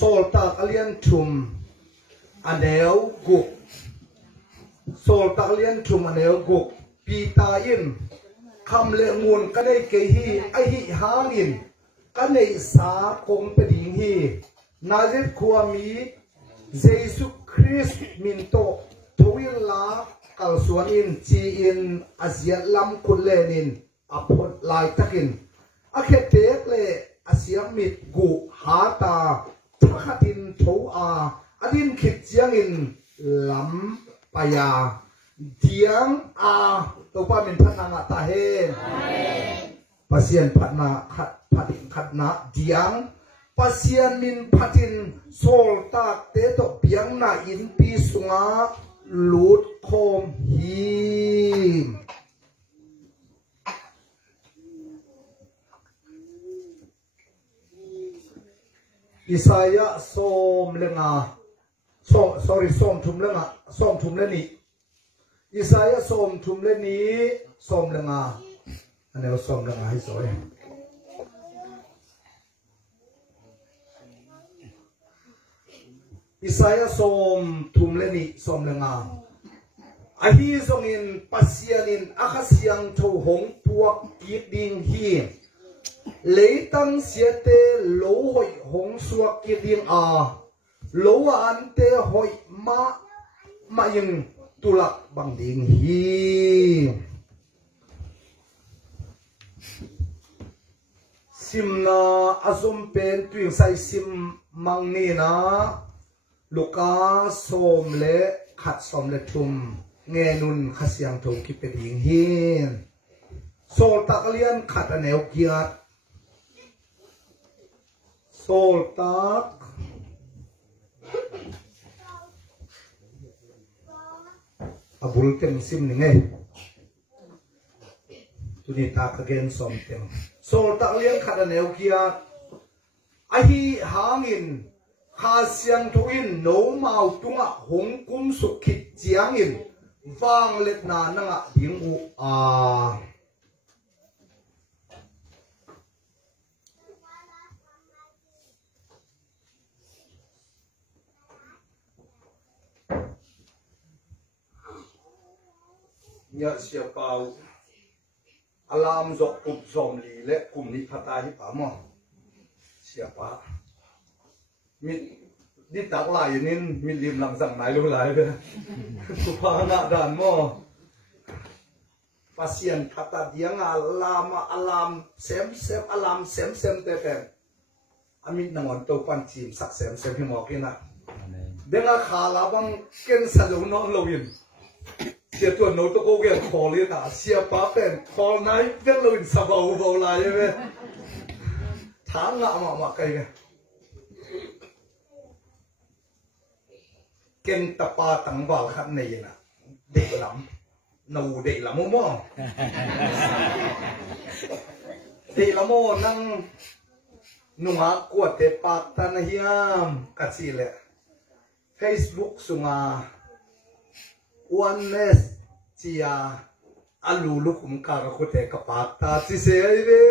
sol tak alian thum aneu guk sol tak alian thum aneu guk pi ta in kham le ngun ka dei ke hi a hi hangin ka nei sa kong pe ding hi nazir khuami jesu christ min to thoil la kal suan in chi in aziat lam khun lenin apot lai takin a khet tek le asiam mit gu ha ta thakhatin tho a adin khit chiang in lam paya diang a to pa min phat na ta he pasien phat na khat na diang pasien min phatin sol tak te to piang na in pi sunga lut khom hi Isaiah som lenga som thum lenga som thum le ni Isaiah som thum le ni som lenga anel som lenga hai soi Isaiah som thum le ni som lenga ahi zong in pasianin akha siangtho hong puak ki ding hi lấy tăng xia tê lỗ hội hong suak kia điên à lỗ an tê hội ma yung tulak bằng điên hi sim na azum pen tuyên sai sim mang ni na luka som le khat som le thum nghe nun kha siangtho ki pe ding hi sol takalian khat aneu kiat sol tak abul tem sim ni nge tu ni tak again som tem sol tak lian khada neu kia ahi hangin kha siangtho in no mau tunga hong kum sukhit chiangin wang let na nanga ding u a nhớ xia bao alarm dọc cụm dòm lì lệ cụm đi phát tai hi bám mò xia ba mình đi tắc lại nên mình liềm làm rằng này luôn lại về chụp phá nạ đàn mò pasien kata dia alarm xem alarm xem tê tê amin nangon tàu pan chim sắc xem hi mò kia nè dengan khá là bang ken sa dấu non lâu yên Siya tuan no to ko gen call it na siya pa pen call nai ven lo in sa bao lai ve tha nga ma kai ve ken ta pa tang bal khat nei na de lam no de lam mo de lam mo nang nunga ko te pa tan hiam ka chi le Facebook sunga oneness chia alulu kum ka ko te ka pata chi se ve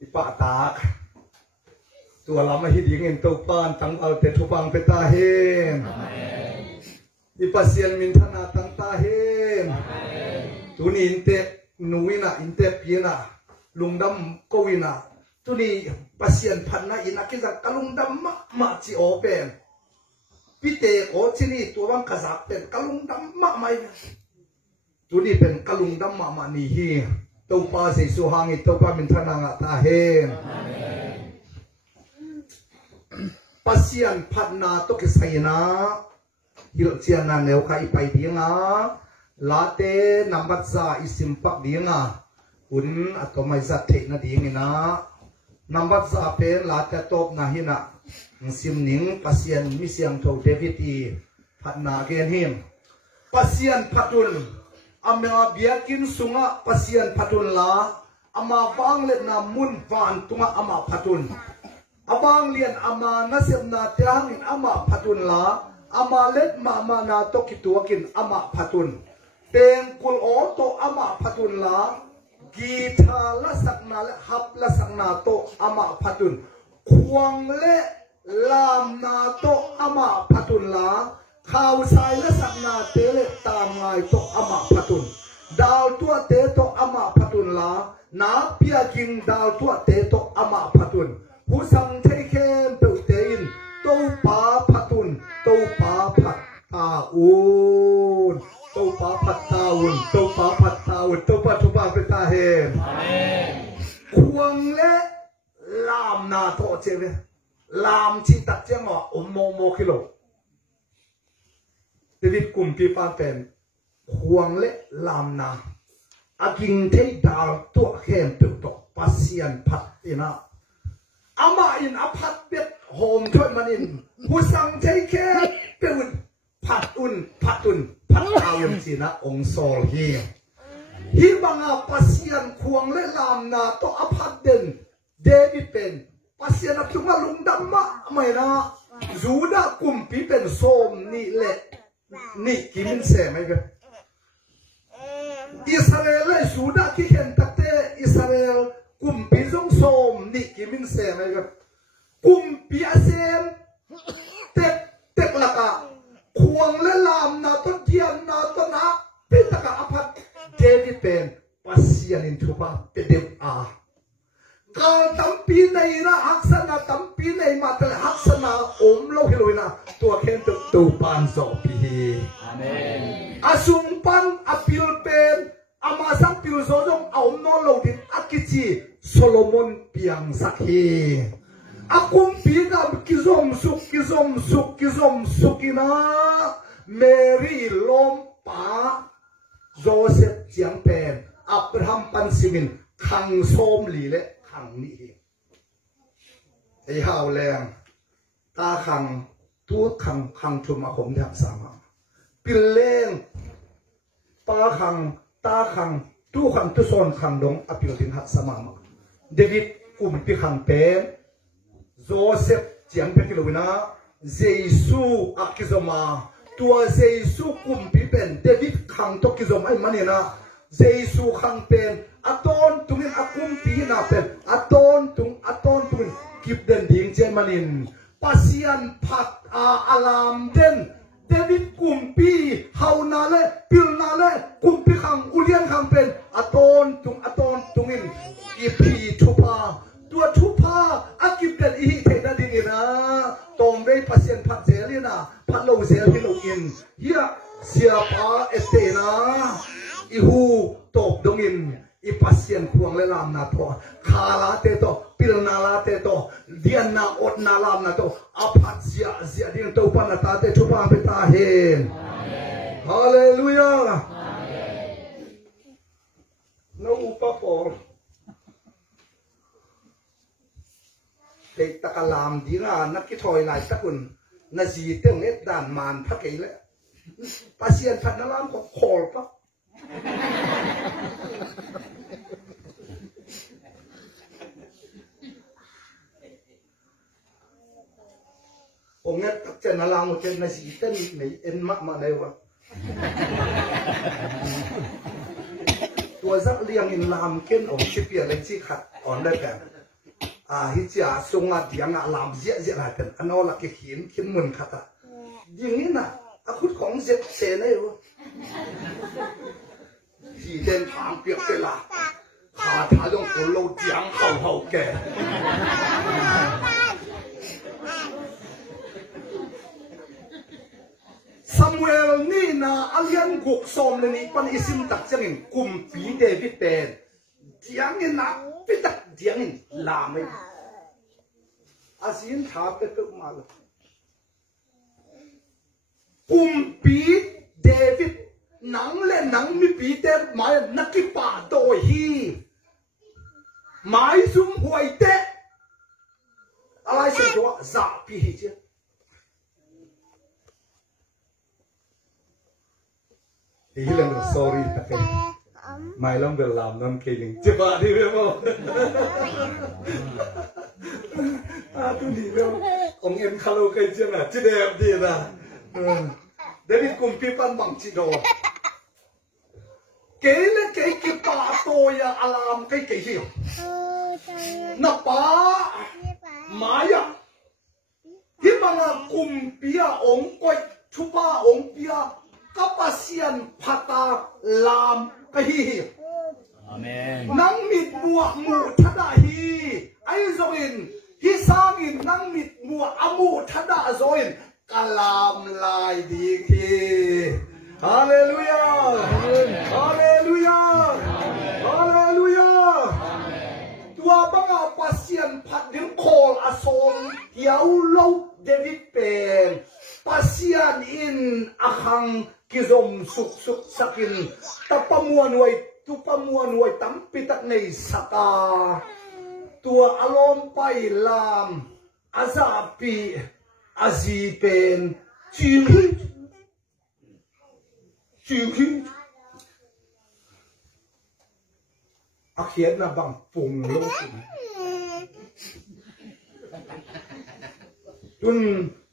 ipa ta tua lama hi ding en to pan tang al te thu pang pe ta hen ipa sian min thana tang ta hen tu ni inte nuina inte piena lungdam kowina tu ni pasien phanna ina kiza kalungdam ma chi open pite ko chini tuwang kazak pen kalungdam ma mai tu ni pen kalungdam ma ni hi to pa se su hangi to pa min thana nga ta hen pasien phanna to ke saina hil chian na neu khai pai dinga late number za isim pak dinga un atomai za the na dingina number za pe late top na hina sim ning pasien mi siang tho david i phatna gen him pasien phatul amya biakin sunga pasien phatul la ama wang let na mun van tunga ama phatun abang lian ama nasem na tiangin ama phatun la ama let ma na tokituakin ama phatun teng kul o to ama phatun la กีทาละสักนาและฮับละสักนาโตอามาพัดุนควงและลามนาโตอามาพัดุนลาข่าวสายและสักนาเตเลตามไงโตอามาพัดุนดาวตัวเตโตอามาพัดุนลานาเปียกิงดาวตัวเตโตอามาพัดุนผู้สังเทเข้มเปเตอินโตปาพัดุนโตปาพัดตาอุนโตปาพัดตาอุนโตปาพัดตาอุนโตปาทุบาเปตาเฮมควงและลามนาโตเจเวลามชีตักเจ้าหมอมโมกิโลเดวิดกลุ่มปีปานเป็นควงและลามนาอากิงเทดาวตัวเข้มตุตปัสยันพัดอินะอามาอินอพัดเป็ดโฮมช่วยมันอินผู้สั่งเทเข้มเป็นพัดอุ่นพัดอุ่นพัดเอาอย่างจีนะองโซลฮีบังอาปัสยันควงและลามนาตัวอพัดเด่นเดวิดเป็นปัสยันจุงมาลุงดำมะไม่นะจูดากลุ่มปีเป็นโซมนี่แหละนี่กิมินเสไหมกันอิสราเอลจูดาที่เห็นตัดเตอิสราเอลกลุ่มปีจงโซมนี่กิมินเสไหมกันกลุ่มปีอาเซียนเต็กละกะควงและลามนาต้นเทียนนาต้นนะเป็นตะกะอภัทเดวิดเป็นปัสยันอินทุบะเป็นเดวอาการตั้มปีในนะฮักษณะตั้มปีในมาแต่ฮักษณะอมโลหิโลนะตัวเข็นตูปานโซปีอาเมนอาสุงปันอพิลเป็นอามาสังพิลโซจงเอาโนโลดินอากิจิโซโลมอนเปียงสักฮีอาคุมปีกับกิซอมสุกินะเมรีลมปาโจเซฟเจียงเป็นอับราฮัมปันซิมินขังโซมลีเละขังนี่ไอ้ฮาวแรงตาขังตัวขังชุมอาคมแทบสามปิลเลงปาขังตาขังตัวขังตัวโซนขังดงอภิโรตินหักสมามเดวิดกุมปีขังเป็นโจเซฟเจียงเป็นกิโลวินาเจซูอักิโซมาตัวเจซูกุมปีเป็นเดวิดขังตกิโซมาไอ้มันเนี่ยนะเจซูขังเป็นอัตอนตุงินอากุมปีนาเป็นอัตอนตุงกิบเดินดิ่งเจมันินปัสยันพัดอาลามเด่นเดวิดกุมปีเฮานาเลปิลนาเลกุมปีขังอุเลียนขังเป็นอัตอนตุงินกิปีทุพาตัวทุพาอากิบเดินอีเทนดิ่งนะตรงเวปัสยันพัดเจลีนะพัดโลเซลฮิโลอินเฮียเสียปาเอเตนะอีหูตบดงินอีปัสยันควงเลลามนาโตขาลาเตโตปิลนาลาเตโตเดียนนาอดนาลามนาโตอภัสยาดิ่งโตปันนาตาเตชุปาเปตาเฮนฮาเลลูยาโนอุปปอร์เด็กตะกลามดีงานักกิทอยลายตะกุนนาจีเต็งเอ็ดด่านมานพักเกยเลยปัสยันพัดนาลามก็โคลปะองค์นี้ตักเจนนาลามเจนนาจีเต็งไม่เอ็นมักมาเลยวะตัวสักเลี้ยงอินลามเก้นองค์ชิเปียเล็กที่ขัดอ่อนได้แก่ฮิจาทรงอาเดียงลามเสียเสียหายเป็นอันนั้นละก็ขินเหมือนขัดอย่างนี้นะอาคุดของเจ็บเสนเลยวะที่เดินทางเปียกเวลาขาท้าลงคนเราเจียงเขาแก่ซามูเอลนี่นะอาเลียนกุกซอมเลยนี่ปันอิสิมตักจังอินกุมปีเดวิดเป็นเจียงอินนะปิตักเจียงอินลาไม่อาศินท้าไปตุมาลกุมปีเดวิดหนังเล่นหนังมีปีเตหมายนักกีฬาโดยฮีหมายซุ่มหวยเตะอะไรสิ่งตัวจ่าปีเจ้าที่เรื่อง sorry ตะเกียงไม่ลองเบลลามน้องเคลิงจะบ้าที่เรื่องตุนีเรื่ององเอ็มคาโลเคเจน่ะจีเดียบดีนะเดวิดกุมปีปันบังจิโดเกย์เกย์กิปา tôi alam cái gì na pa maya hi manga kumpia ong koi chupa ong pia kapasian phata lam cái hi amen nang mit mua mu thada hi ai zoin hi sangin nang mit mua amu thada zoin kalam lai di hi hallelujah hallelujah hallelujah tua banga pasien phat ding call asom yau lo David pen pasien in akhang kizom suk suk sakin tapamuan wai tu pamuan wai tampi tak nei saka tua alom pai lam azapi azipen chinghi akhiat na bang pung lo tun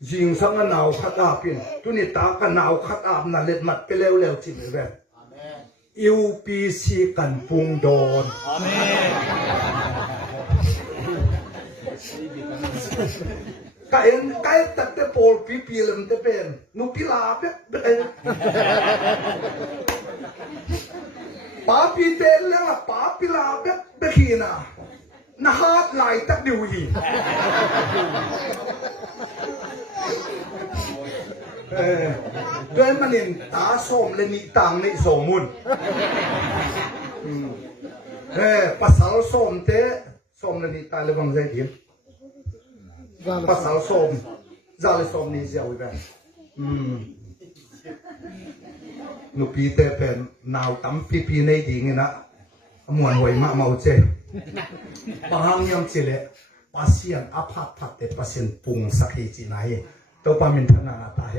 jing sang naw khat apin tuni ta ka naw khat ap na let mat pe lew lew chin ve UPC kan pung don amen cái tật tế bồ pi làm tế bền nu pi la biết bà pi tên là bà pi la biết khi nào na hát lại tắc điều gìด้วยมันเองตาส้มเลยนี่ต่างในสมุนภาษาส้มเตะส้มเลยนี่ตายเลยบางใจดีภาษาส้มจะเลยส้มนี่เจ้าอีแบบนุปีเตเป็นนาวตั้มปีในดีงี้นะมวนหวยมาเมาเจบางยามเจเลยปัสยันอภัพพัดเตปัสยันปุงสักทีจีไหนตัวปามินธนาตาเฮ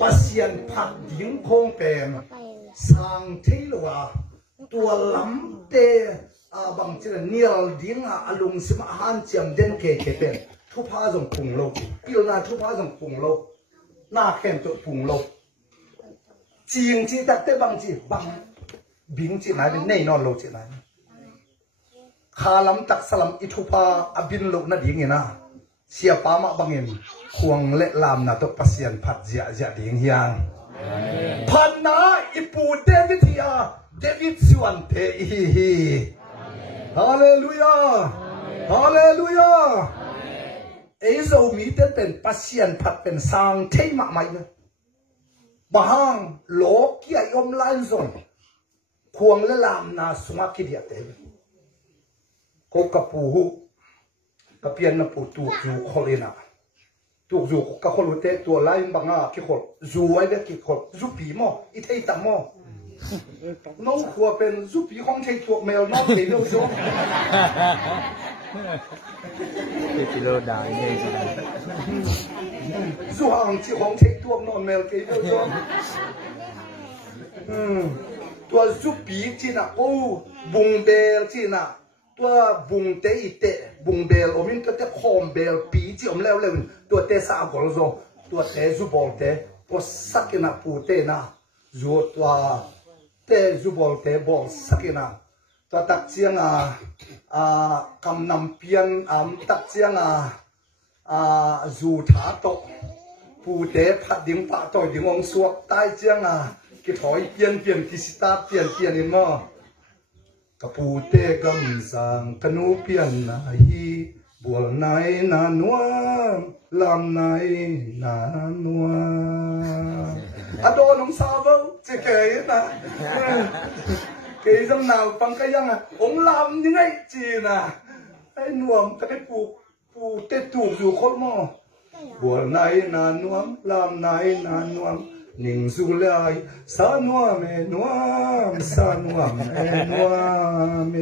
ปัสยันพัดดิ้งคงเป็นสังเทลวะตัวล้ำเตบางทีเนียลดิ้งอารมณ์สมาหันเจียมเด่นเกยเป็นทุพาจงปุงโลกพิลนาทุพาจงปุงโลกหน้าแข็งตัวปุงโลกจริงจีแต่เตบางจีบางบิงจีไหนเป็นแน่นอนโลกจีไหนขาลำตักสลัมอิทุพาอบินโลกนั่นดิ้งนะเสียปามะบางเงินควงเละลามนาตัวปัสยันผัดเจียดิ้งยังพันนาอิปูเดวิดยาเดวิดสวนเตฮีฮาเลลูยาฮาเลลูยาเอโซมีเต้เป็นปัสยันผัดเป็นสังเทมะไม่เนี่ยบางโลกเกี่ยยมไล่ส่งควงเละลามนาสมาคิดยาเตก็กระปูกระเพียนนับปูตูจูคนเลยนะตูจูกับคนรู้เตตัวไล่บางอ่ะกี่คนจูไว้เด็กกี่คนจูปีมั้งอีเทตัมมั้งน้องขัวเป็นจูปีของเทตัวแมวน้องเลี้ยงจูกิโลได้เนี่ยสิจูห่างจีของเทตัวนอนแมวเลี้ยงจูตัวจูปีจีน่ะโอ้บุงเบลจีน่ะตัวบุงเตอีเตบุงเบลอมินตัวเตคอมเบลปีจีอมเลวเลวตัวเตสากอลโซตัวเตจูบอลเตพอสักนะปูเตนะจูตัวเตจูบอลเตบอลสักนะตัวตักเจียงกำนำเพียนตักเจียงจูถาโตปูเตพัดดิ้งปะต่อยดิ้งองสวกใต้เจียงกิถอยเปลี่ยนกิสตาเปลี่ยนนี่มั้งกปูเตกำสังกนูเปียนนาฮีบัวไหนนานัวลำไหนนานัวอโดน้องสาวจะเกยนะเกยจังหนาวฟังก็ยังองลำยังไงจีนะไอ้หนุ่มก็ได้ปูเตตูอยู่คนมอบัวไหนนานัวลำไหนนานัวนิ่งสุไลสานัวเมนัวสานัวเมนัวเม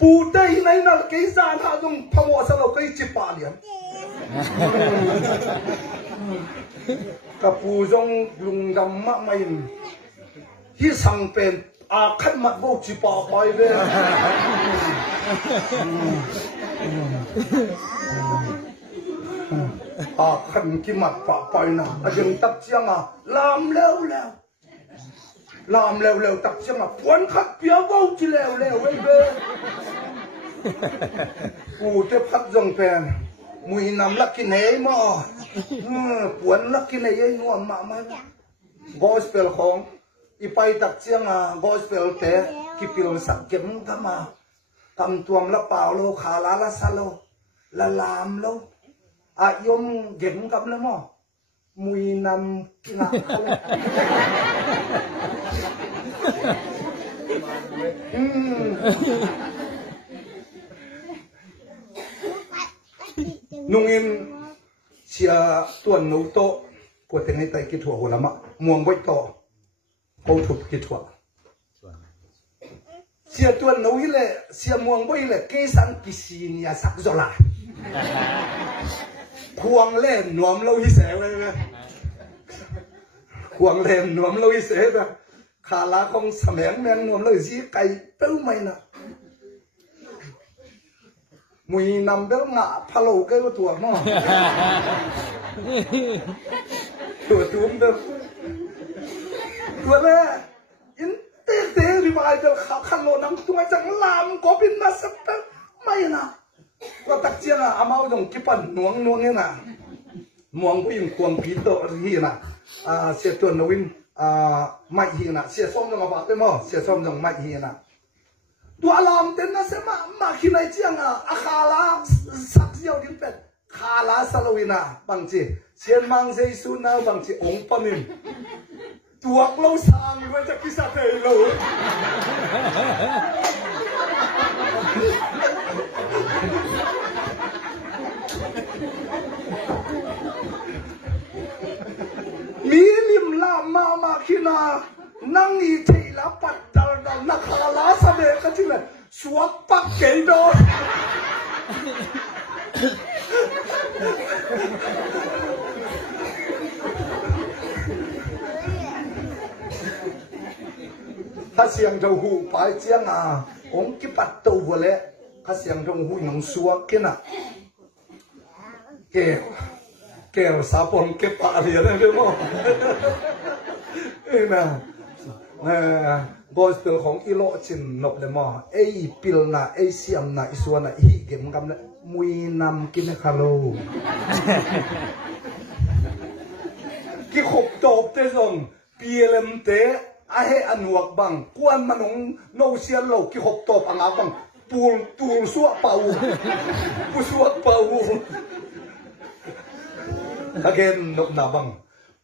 ปูได้ไหนนั่นกี่สานหาตรงพมอสเรากี่จิปาเลียนกับปูจงลุงดำมะไม่ที่สั่งเป็นขันมัดโบจิปาไปเว้ยขันกิมัดปะไปนะยังตักเจียงลามแล้ว làm lèo lèo tập xem là quấn khắc phía vô chỉ lèo lèo ấy bơ u te phát dòng phèn mùi nằm lắc kinh ấy mà quấn lắc kinh ấy nuông mà gospel không ipai tập xem là gospel te kipil sắc kiếm cả mà cầm tuồng là bảo lô khá lá là sa lô là làm lô yom kiếm cầm lắm mà mùi nằm kinh ngạc nung in xia tuần nấu to của tiếng ấy tay kỹ thuật của lắm ạ muông bách to câu thuật kỹ thuật xia tuần nấu hi lệ xia muông bách lệ cây sắn kỳ xì nhà sắc gió lại khuang lên nuông lâu hi xé vậy khuang lên nuông lâu hi xé ta khá là không sắm hẹn men nuông lâu gì cày tứ mày nè mùi nằm béo ngạ pha lầu cái tuổi mà tuổi túm đâu tuổi này in tê tê đi vài giờ khăn lồ nằm tuổi chẳng làm có bên na sắp tới mày nè và đặc chiên là amao dùng cái phần nuông nuông như nè nuông có in cuồng khí độ gì nè sẽ tuần nó in mạnh gì nè sẽ xong rồi mà bảo đấy mà sẽ xong rồi mạnh gì nè tua làm tên nó sẽ mà khi này chiang akhala sắc diệu đến pet khala salawina bằng chỉ xiên mang dây su na bằng chỉ ống panin tuak lâu sang với chắc kisa thầy lâu mi lim la mà khi na năng y thầy lá bắt đầu nắc khala sa bê cái gì này suốt bắc cái đó Kha Siangtho hu phải chiang ông cái bắt đầu vừa lẽ Kha Siangtho hu nông Suahkikna kêu sapon cái bả liền đấy đúng không? Nè gospelของอีโลจินนบเลยมั้งไอ้ปิลน่ะไอ้เสียมน่ะไอ้ส่วนน่ะฮีเก็บกันเลยมุยนำกินคาโลกี่ขบตบเตะส่งเปียเลมเตะอาเฮอันวกบังกวนมันงโนเชียนโลกี่ขบตบอ่างบังตูลสัวเป่าปูสัวเป่าagain นบนาบัง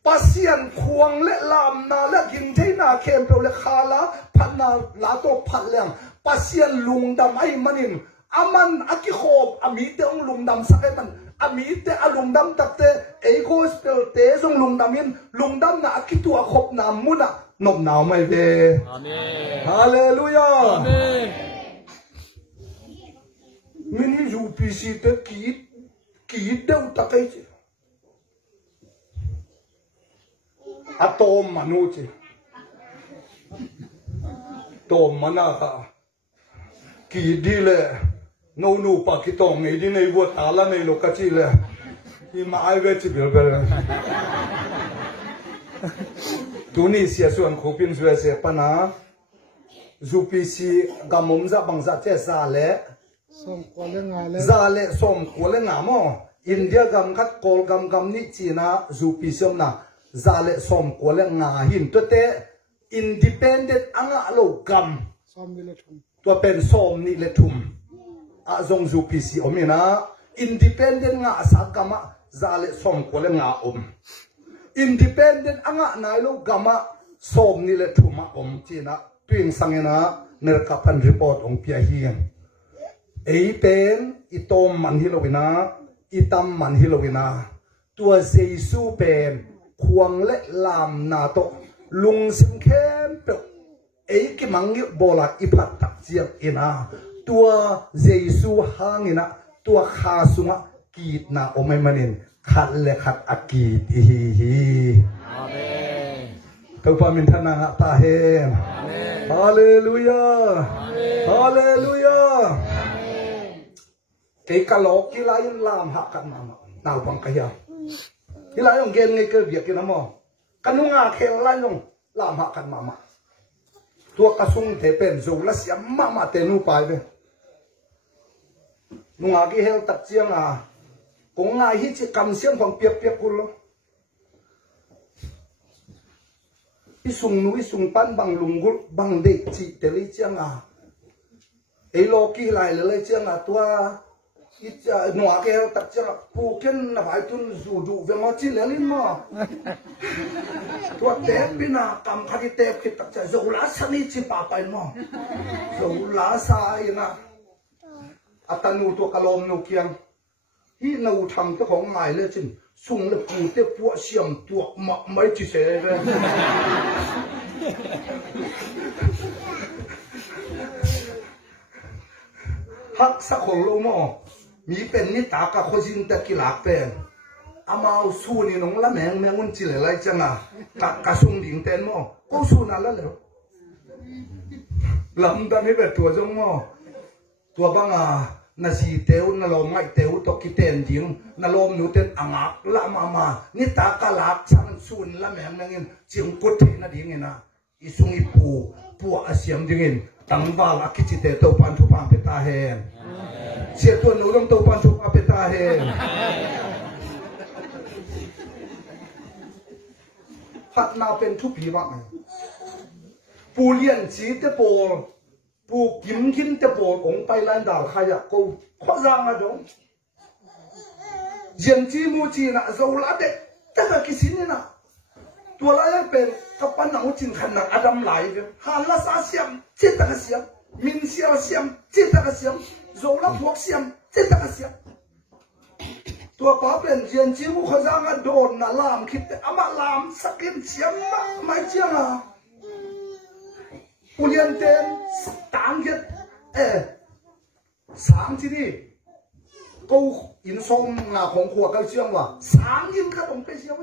pasien khuang le lam na le gin thei na khem pe le khala phan na la to phat leng pasien lungdam ai manin aman aki khob ami te ong lungdam sakai man ami te alungdam takte ei gospel te jong lungdam in lungdam na aki tu khop na muna nop naw mai ve amen hallelujah amen mini UPC te ki deu takai atom manuchi tom manaka ki dile no pa ki tong nei di nei wo ta la nei lo ka chi le i ma ai ve chi bil bel tu ni sia suan khu pin zue se pana UPC gamom za bang za che za le som ko le nga le za le som ko le nga mo India gam khat kol gam ni china UPC na zale som ko le nga hin to te independent anga lo gam som ni le thum to pen som ni le thum a zong UPC omina independent nga sa gama zale som ko le nga independent anga nai lo gama som ni le thuma china twing sangena nerka pan report ong pia hian ei pen itom man hilowina itam man hilowina tua jesu pen khuang le lam na to lung sim khem pe ei ki mangi bola iphat tak chiang ina tua jesu hangina tua kha sunga kit na omai manin khat le khat akit hi amen to pa min thana ta hen amen hallelujah amen hallelujah amen cái kalok ki lain lam ha kan ma naw bang kaya cái lại ông gen ngay cái việc kia nó mò cái nung à khéo lại ông làm hạ cần mà tua kasung te pen zo la siam ma te nu pai be nunga ki hel tak chiang a kong ngai hi chi kam siam phang piak piak kul lo isung pan bang lungul bang de chi te li chiang a ei lo ki lai le chiang a tua nunga ki hel tak chiang pu ken na vai tun zu du ve mo chi le lin mo tua te pina kam kha ki te ki tak cha zo la sa ni chi pa pai mo zo la sa ina atanu to kalom no kiang hi no tham to khong mai le chin sung le pu te pu siam tu ma mai chi se re hak sa khong lo mo mi pen ni ta ka khojin ta ki lak pen amao su ni nong la meng mengun chi le lai changa ta ka sung ding ten mo ko su na la le lam da ni be tua jong mo tua banga na si teu na lom ngai teu to ki ten ding na lom nu ten angak la ma ni ta ka lak chang sun la meng mengin ching put the na ding ina isung I pu asiam ding in tangwal akichi te to pan thu pa pe ta hen sia tu nu dong to pan thu pa pe ta hen hat na pen thu pi wa pu lian chi te pol pu kim kim te pol ong pai lan dal khaya ko kho giang a dong jian chi mu chi na zo la de ta ka kisin na tua la pen ka pan na chin khan na adam lai ve ha la sa siam chi ta ka siam min sia siam chi ta ka siam zo la phok siam chi ta ka siam tua pa pen jian chi mu kho giang a don na lam khit ama lam sakin siam mai chiang a Ulian ten tang get sáng chi đi câu in sông là khổng khua cái chiang mà sáng in các đồng cái chiang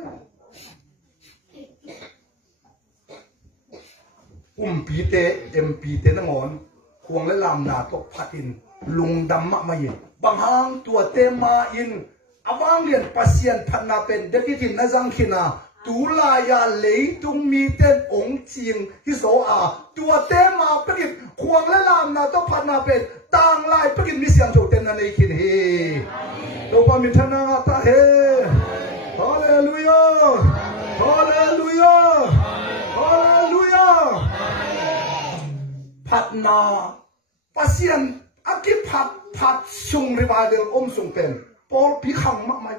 ấy pi tê nó ngon khuang lấy làm nà tóc phát in lùng đâm mạ mày bằng hang tua tê ma in avang liền pasien phát na pen để cái na giang khi na tu la ya lấy tung mi tên ống chieng hi số à tua tê ma phát in khuang lấy làm nà tóc phát na pen tang lại phát in mi xiang châu tên na này khi hi đâu qua mình thân na ta he hallelujah hallelujah hallelujah phát na pasien aki phát sung revival sung pen Paul pi khang ma mai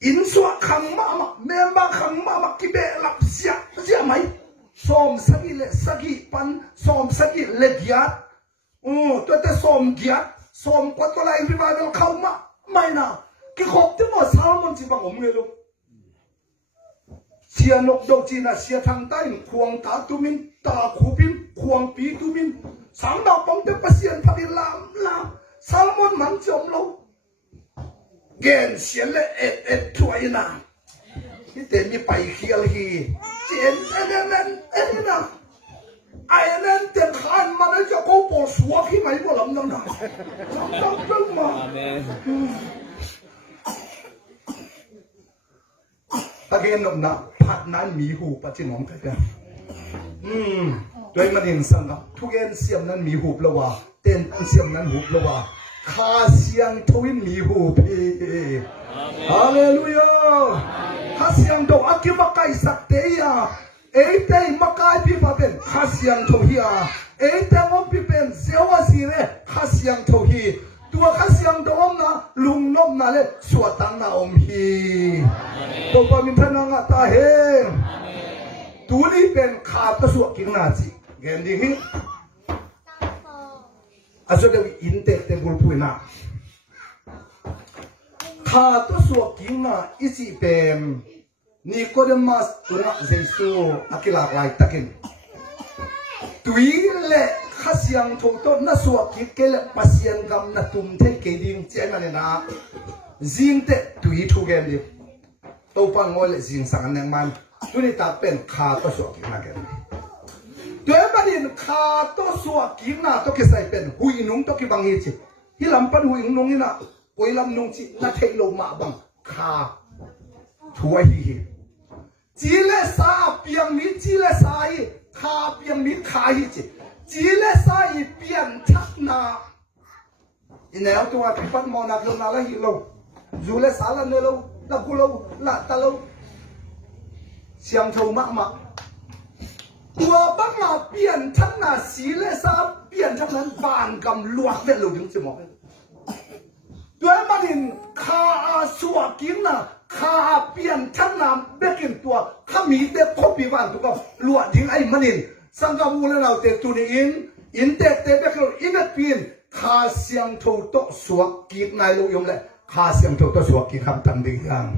in suwa khang ma memba khang ma ki be lap sia mai som sagi pan som sagi le giat to te som giat som ko to lai revival khau ma mai na ki khop te mo salmon chi bang nge lo sia nok do chi na sia thang tai khuang ta tumin ta khupin khuang pi tumin sang da pong te pasien phadi lam salmon man chom lo gen sia le et tuina ki te mi pai khial hi chen en na ai nen ten khan ma na cho ko po suwa khi mai bo lam na lam ma amen again nom na pat nan mi hu pa chin ngom ka doi man hin sang na thu gen siam nan mi hu lawa ten an siam nan hu lawa Kha Siangtho mi hu pe hallelujah Kha Siangtho akiba kai sakte ya eite makai pi pa ben Kha Siangtho hi eite ngom pi ben sewa si re Kha Siangtho hi tua Kha Siangtho om na lung nom na le suatang na om hi to pa min thana nga ta he tu li ben kha ta Suahkikna chi gen ding hi aso de inte te bulpuina kha to Suahkikna isi pem Nicodemus tunga Jesu akilak lai takin tuile Kha Siangtho to na Suahkik ke le pasien gam na tum the ke ding chen na na jing te tui thu gen di to pa ngol jing sang nang man tuni ta pen kha to Suahkikna gen Tuan banin Kha to Suahkikna to kisai pen hui nung to ki bang hi chi hi lam pan hui nung ina koi lam nung chi na thei lo ma bang kha thua hi chi le sa piang mi chi le sa hi kha pian mi kha hi chỉ là sai pian chắc na inel tua thì bắt mò nạp lâu là hi lâu dù là xả là nơi lâu là cô lâu là ta lâu xiang thâu mắc mắc tua bắt mà pian chắc na xí là sa pian chắcนั้นvàng cầm luộc về lâu đứng chừng mỏ tua mà nhìn kha Suahkikna kha pian chắc na bé kinh tua kha mi để copy vàng tụi con luộc đứng ai mà nhìn sang cái vụ nào để tụi in để bé kinh in cái pin Kha Siangtho to Suahkikna lo yom le Kha Siangtho to Suahkikna kham tam ding yang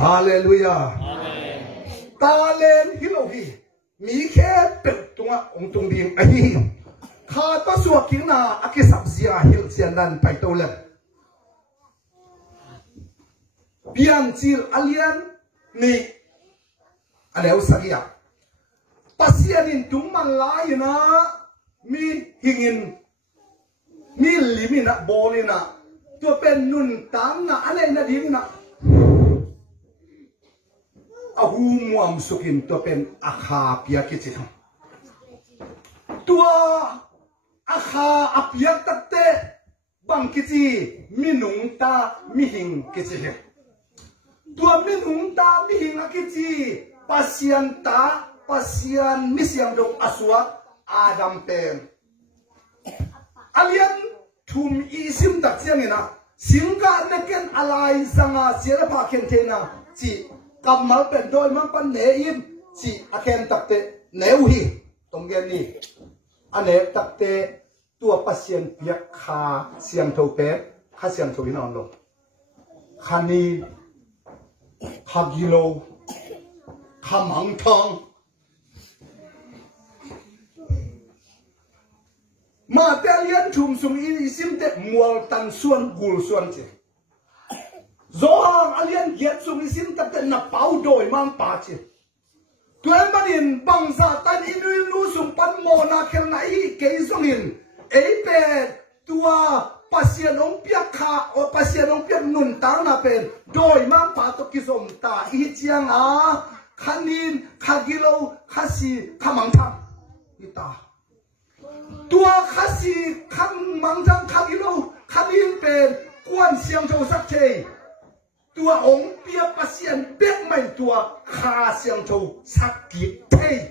hallelujah ta lên hilo hi mi khe pe tunga ong tung ding ai Kha to Suahkikna akisap zia hil sian dan pai to le biang chil alian ni aleu sagia pasianin tungman lai na mi hingin mi limi na boli na tua pen nun tang na anay na ding na ahu muam sukin tua pen akha pia kichi tua akha apia takte bang kichi minung ta mi hing kichi tua minung ta mi hing kichi pasian mi siang dong aswa adam pen alian thum isim dak chiang ina singa neken alai zanga sira pa khen thena chi kamal pen doi mang pan ne in chi akhen takte neu hi tonggen ni ane takte tua pasien piak Kha Siangtho pe Kha Siangtho ina on lo khani khagilo khamang thang mà tên liên chùm sung isim te mual tan suan gul suan che zo hang alien get sung isim ta te na pau doi mang pa che tuan manin bang sa tan inu nu sung pan mo na khel na i ke song in ei pe tua pasien ong pia kha o pasien ong pia nun tang na pen doi mang pa to ki som ta i chiang a khanin khagilo khasi khamang tha ita tua khasi kham mangjang khagilo khanin pen quan Siangtho sắc thề tua ống bia pasien biết mày tua Kha Siangtho sắc kiệt thề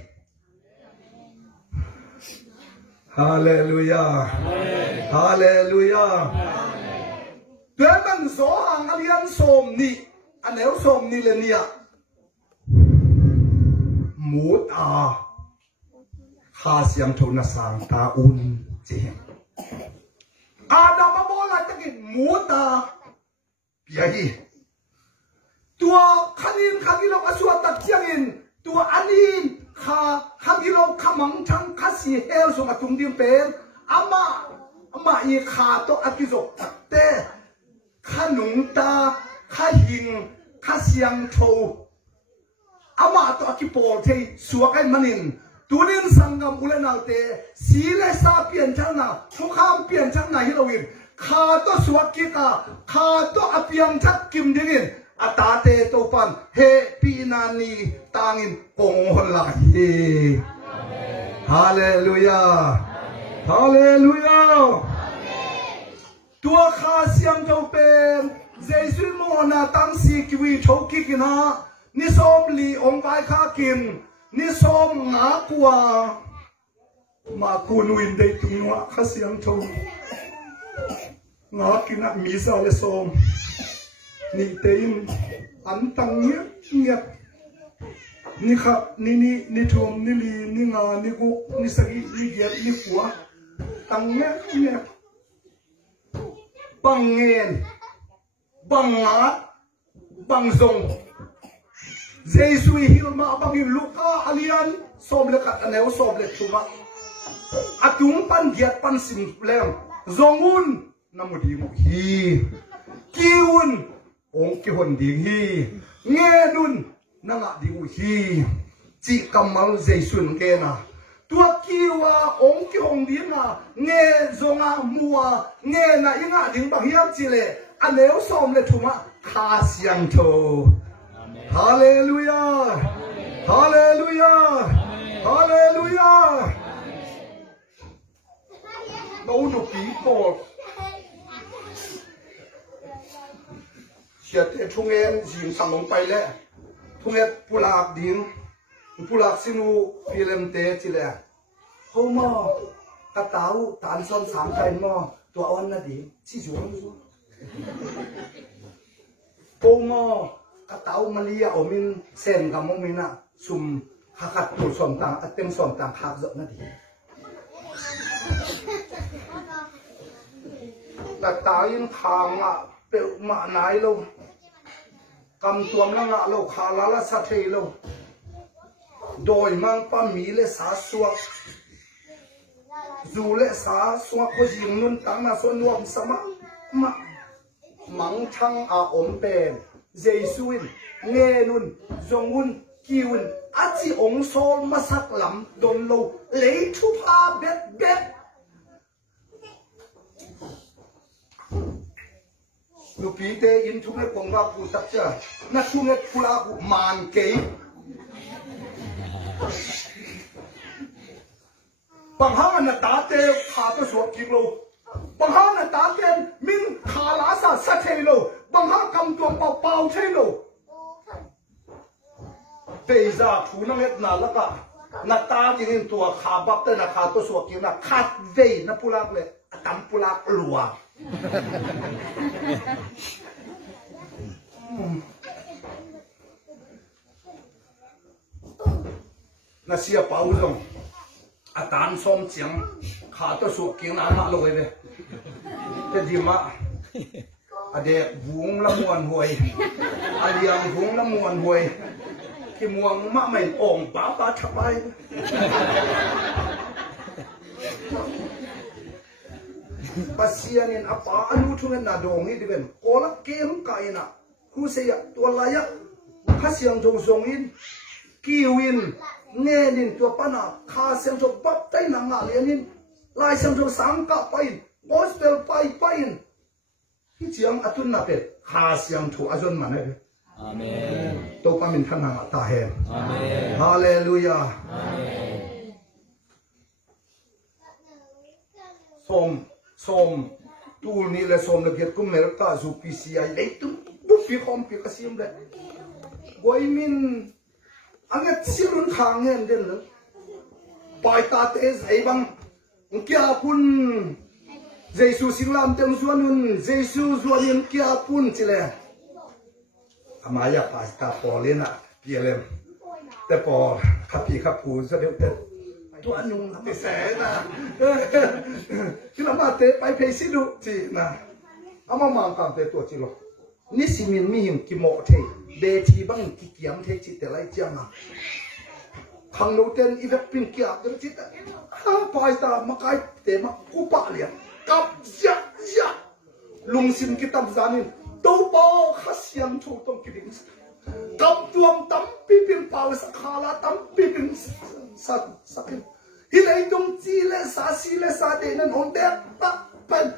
hallelujah hallelujah tuyên bằng số hàng alian som ni anh nếu som ni lên nia mút à Kha Siangtho na sang ta un chỉ Adam mà bố lại tất mút à bia tua khanin khagilo aswa tak chiangin tua anin khagilo khamang thang khasi hel so matung dim pen ama i kha to akizok takte khanung ta khahing Kha Siangtho ama to akipol thei suakai manin tunin sangam ulenalte sile sa pian changna thukham pian changna hilowin kha to Suahkikna kha to apiang thak kim dingin atate topan he pinani tangin kong hola he hallelujah hallelujah tua Kha Siangtho pen Jesu mo na tang si kiwi Suahkikna ni som li ong bai kha kin ni som nga kwa ma kunuin dei tungwa Kha Siangtho nga kina mi sa le som ni tein an tang nya ni kha ni thum ni li ni nga ni gu ni sagi ni get ni kwa tang nya bangen banga bangzong Jesu hilma bangin luka alian som le kat aneu som le thuma atung pan giat pan sim lem zongun namudi mu hi kiun ong ki hon ding hi nge nun nanga ding hi chi kamal Jesu ke na tua kiwa ong ki hong ding na nge zonga mua nge na inga ding bang hiam chi le aneu som le thuma Kha Siangtho hallelujah hallelujah Hallelujah. Đâu được people. Hiện tại chúng em dìm sang lông bay lẽ. Chúng em pulak điên. Pulak sinu film tế chỉ lẽ. Hôm mò. Các táo tán son sáng thay mò. Tụi ôn là đi. Chỉ chú không chú. Hôm mò. Các táo mà lia ở mình sen gặp mong mình à. Xùm hạt tủ xóm tàng. Tem xóm tàng hạt rộng là đi. Các táo yên thang ạ. Bẹo mạ nái lâu. Cầm tuồng là ngạ lâu. Khá lá là sát thầy lâu. Đôi mang pa mì lệ xá suak. Dù lệ xá suak có dìm nun tăng là xuân nuông xa mạ. Mắng thăng à ổn bèn. Dây xuin. Nghe nun. Dòng nun. Kiwin. Á chỉ ống xô mà sắc lắm. Đồn lâu. Lấy chú pa bét bét. Lúc ý tế in chúng ấy quảng gạc cụ tập chả. Nó chúng ấy phụ la cụ màn kế. Bằng hăng là tá tê khá tôi suốt kịp lâu. Bằng hăng là tá tê mình khá lá xa sát thê lâu. Bằng hăng cầm tuồng bao bao thê lâu. Bây giờ chú năng hết nà lắc à. Nà tá đi hình tùa khá bắp tê nà khá tôi suốt kịp nà khát vây nà phụ lạc lệ. Tắm phụ lạc lùa. Nà xìa bảo rộng. À tán xóm chẳng khá tôi suốt kiếng nà mạ lôi đây. Thế gì mà à đẹp vuông là muôn hồi. À liang vuông là muôn hồi. Cái muông mạ mày ổng bá bá chắp bay. Pasianin apa anu thungen na dongi diben kola kem kaina huseya tolaya Kha Siangtho zongin kiwin ngenin tua pana Kha Siangtho bap tai na nga lenin lai Siangtho sangka pain gospel pain hi chiang atun na pe Kha Siangtho azon manai amen to pa min thana ta he amen hallelujah amen som tu ni le som le get kum mer ka zu PCI le tum bu fi khom pi ka sim le goi min angat sirun khang hen den le pai ta te zai bang kia pun Jesu singlam tem zuanun Jesu zuanin kia pun chile amaya pasta polena pielem te po khapi khapu za de te tu anung te se na ki na ma te pai pe si du chi na ama mang kam te to chi lo ni simin mi him ki mo the de thi bang ki kiam the chi te lai chiang a khang no ten i vek pin kia te chi ta ha pai ta ma kai te ma ku pa lian kap ya ya lung sim ki tam zanin to bao Kha Siangtho tong ki ding kap tuam tam pi pin pau sa khala tam pi pin sa pin hi lai dong chi le sa si le sa de nan on de pa pen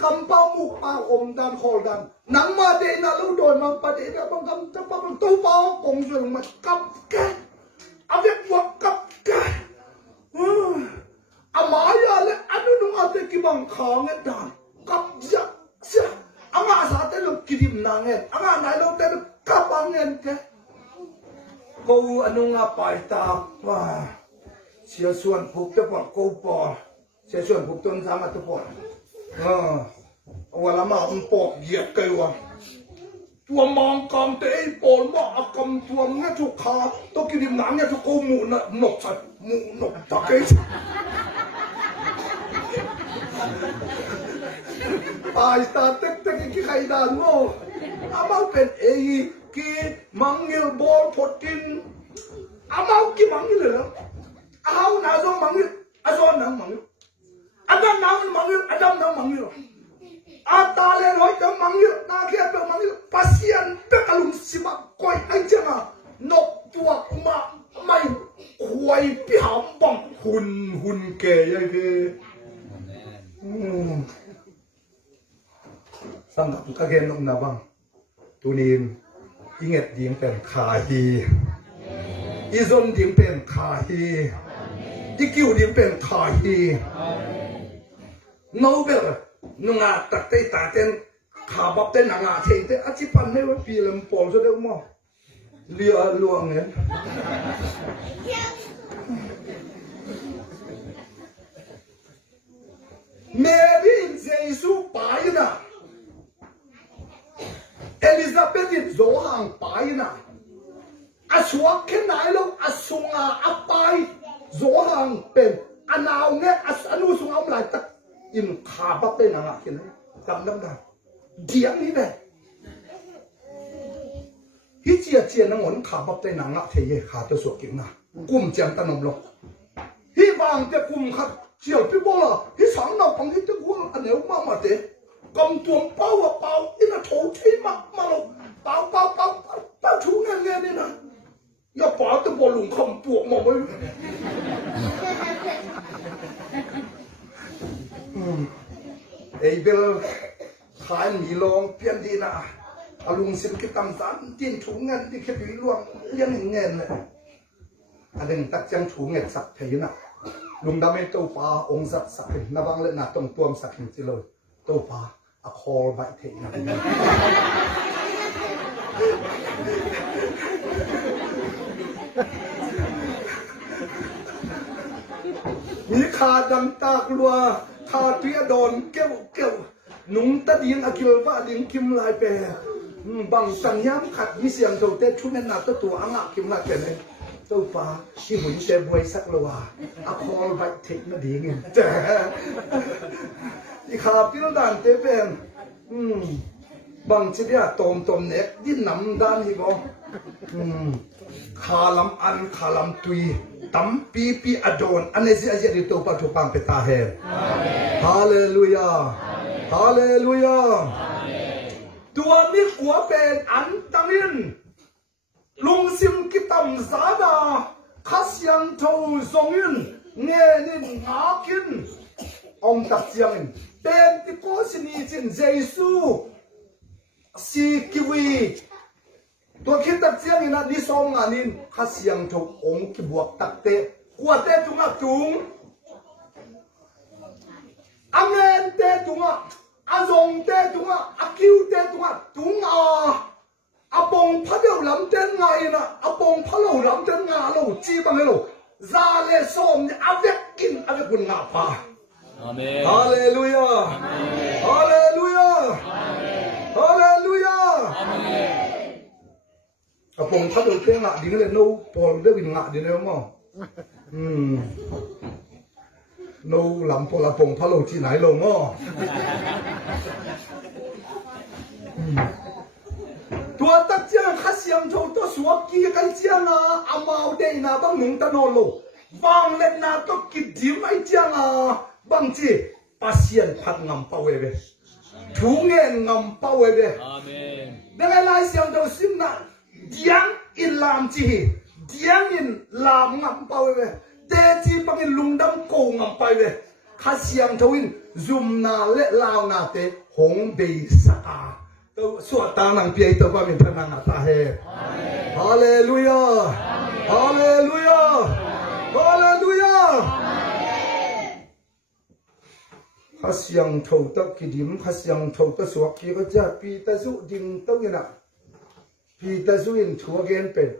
kam pa mu pa om dan khol dan nang ma de na lu don mang pa de na bang kam ta pa bang to bao kong zui ma kap ke avec moi kap ke amaya le anu nu ate ki bang khang e dan kap ja ja anga sa te lu kidim nangen anga nai lo te lu kapangen ke ko anu nga pai ta wa sia suan phuk te po ko po sia suan phuk ton sa ma te po wala ma po giet kai wa tua mang kam te pol ma akam tua nga chu kha to kidim nang nga chu ko mu na nok sa mu nok ta ke ai ta tek tek ki khai dan mo amau pen ei ki mangil bol photin amau ki mangil le au na zo mangil azon nang mangil adam nang mangil adam nang mangil ata le roi tam mangil na kia pe mangil pasien pe kalum sima koi ai changa nok tua ma mai khoi pi ham bang hun ke ye ke sang gặp các gen ông nào bằng tu nín inget tiếng pen khai izon tiếng pen khai ikiu dim pen thai hi Nobel nunga takte taten khabap te nanga theite achi pan me wa pilam pol so de mo lia luang ngen Mary Jesus paina Elizabeth zo hang paina Suahkikna lo asunga apai zo hang pen anaw ne anu sunga mlai tak in khabap te nanga kin tam dam da diang ni be hi chia na ngon khabap te nanga theye kha to Suahkikna kum cham ta nom lo hi wang te kum khat chiều pi bo la hi sang na pang hi te gu aneu ma te kom tuam pau in a thou thei ma lo pau thu nge ni na ya pa te bo lung khom pu mo mai ei bel khai ni long pian di na alung sim ki tam san tin thu ngan di khe bi luang lian ngen le adeng tak chang thu nget sak thei na lung đam tàu pa ông giặc sắc hình na vang lên na tông tuam sắc hình chỉ lời tàu pa a call vậy thế na mi kha đam ta lua tha tia đòn kêu nung ta điên akil va điên kim lai pe bằng sang nhám khát mi xiang thâu tết chú nên na tu ang kim lại pe này tàu pa siหุ่นเจ็บไว้สักละว่าอะคอลไปเทคนาดีเงี้ยอีขาพิลดานเตเป็นบางทีเนี่ยตอมเน็กดิ้นน้ำด้านอีกอ๋ขาลำอันขาลำตุยตั้มปีอดอนอันนี้สิอาจจะได้ตัวปัจจุบันเป็นตาเห็นฮาเลลูยาฮาเลลูยาตัวนี้กัวเป็นอันตังอินลุงซิมกิตมซาดาข้าเสียงโทซงยินเงนินหากินองตัดเสียงเป็นที่โกสินีจินเจซูซีกิวีตัวคิดตัดเสียงนะดิสองงานินข้าเสียงโทองกิบวกตัดเตะกวดเตะจุงะจุงอังเงินเตะจุงะอังซงเตะจุงะอักคิวเตะจุงะจุงะอาบงพระเดียวลำเต้นไงนะอาบงพระเราลำเต้นงาเราจีบังให้เราซาเลส้มเนี่ยอาเวกกินอาเวกุนงาปาอาเมนฮาเลลูยาฮาเลลูยาฮาเลลูยาอาบงพระเดียวเต้นงาดิ้งเลยโน่ปอลเดวินงาดิ้งเลยมั้งโน่ลำพอลำบงพระเราที่ไหนลงมั้งตัวตักเจ้าข้าเสียงโชว์ตัวสวกกี้กันเจ้านะอามาเดน่าบังหนุ่มตะโนโลบังเล่นน่าตัวกิดดิมไอเจ้านะบังจีปัสยันพัดงำเป้าเวถุงเงินงำเป้าเวดังไงลายเสียงโชว์ซิมนะเดียงอินลามจีเดียงอินลามงำเป้าเวเตจีบังอินลุงดำโกงำเป้าเวข้าเสียงโชว์อินซุมนาเละลาวนาเตหงเบสอาสวดตาหนังเปียตัวว่าเป็นพนังอาตาเฮฮาเลลูยาฮาเลลูยาฮาเลลูยาข้าเสียงโถตะกิดิมข้าเสียงโถตะสวกกี้ก็จะปีตะสุดิงตั้งยังน่ะปีตะสุอินชัวเกนเป็น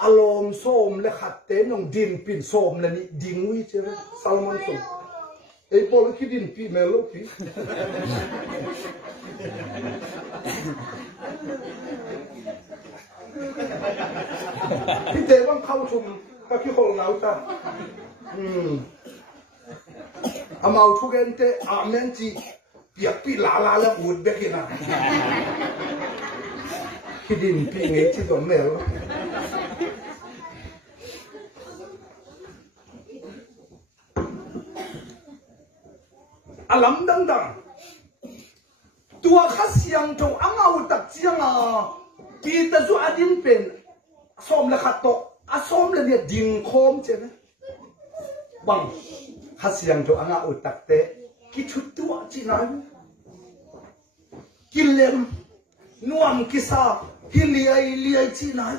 อารมณ์ส้มและขัดเต้นของดินปิ่นส้มและนี่ดิงวิเจอซาลมอนสุไอ้พอลคิดดินปีเมลปีพี่เจว่าเข้าชมก็พี่คนเราจ้ะอามาทุกเอ็นเตอาเมนจีเปียกปีลาแล้วอุดเบกินะคิดดินปีเงี้ยที่สมเมลอลัมดังตัวข้าเสียงโจอังเอาตักเจียงปีตะจูอดินเป็นส้มและขัดตกส้มและเนี่ยดิ่งโคมใช่ไหมบังข้าเสียงโจอังเอาตักเตะกิชุดตัวจีนันกิเลมนวมกิซาฮิเลียจีนัน